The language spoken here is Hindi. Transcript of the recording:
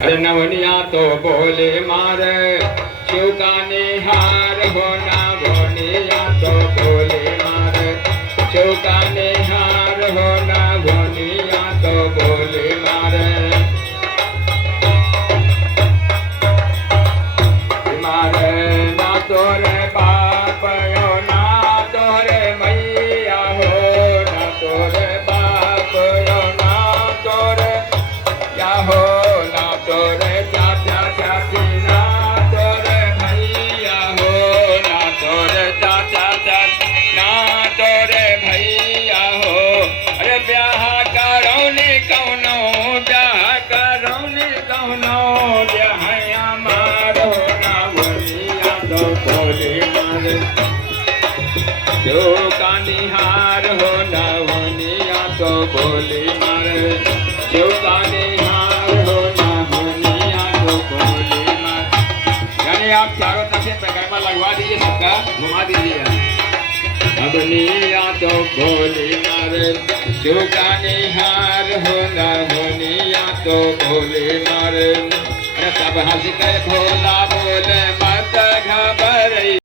अरे नवनिया तो बोले मार शिव का निहार होना भोनिया तो बोले मार शिव का निहार होना भोनिया तो बोले मार मार ना तोरे बाप यो ना तोरे मैया हो ना तोरे बाप यो ना तोरे या हो तोरे चाचा चाची ना तोरे भैया हो ना तोरे चाचा चाची ना तोरे भैया हो अरे ब्याह करौनी कौनो ब्याह मारो ना भैया तो बोले मारे जो का निहार हो ना भैया तो बोले मारे जो का निहार हो ना आप चारों तरफ से पैगम्बर लगवा दीजिए, सबका घुमा दीजिए। अबनिया तो बोले मारे शिव का निहार होना होनिया तो बोले मारे अरे सब हंस कर भोला बोले